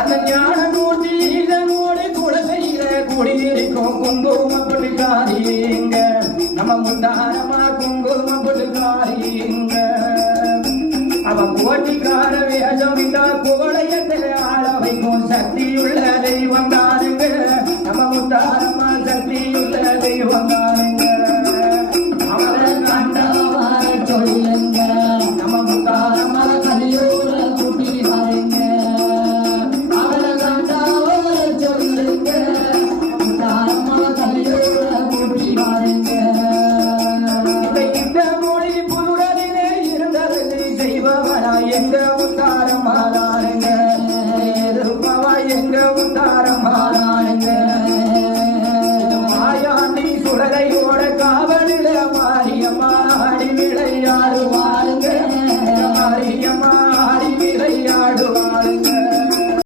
அந்த ஞான கூட்டி இதனோடு கூட செய்கிற குடியிருக்கும் குங்கும பொட்டுக்காரிங்க நம்ம முத்தாரமா குங்கும பொட்டுக்காரிங்க அவன் போட்டிக்கார வேஷம் விட்டா கோடையத்தில் ஆள வைக்கும் சக்தியுள்ள தெய்வம் தானுங்க நம்ம முத்தாரமா சக்தியுள்ள தெய்வம் தானுங்க அவரை கண்டவா சொல்லுங்க நம்ம முத்தாரமா கலியூர கூட்டி வாருங்க அவரை கண்டவா சொல்லுங்க முத்தாரமா கலியூர கூட்டி வாருங்க இந்த மொழி புதுடலிலே இருந்தது செய்பவனா எங்க முத்தாரமாதாருங்க எதிர்ப்பவா எங்க முத்தாரமாதா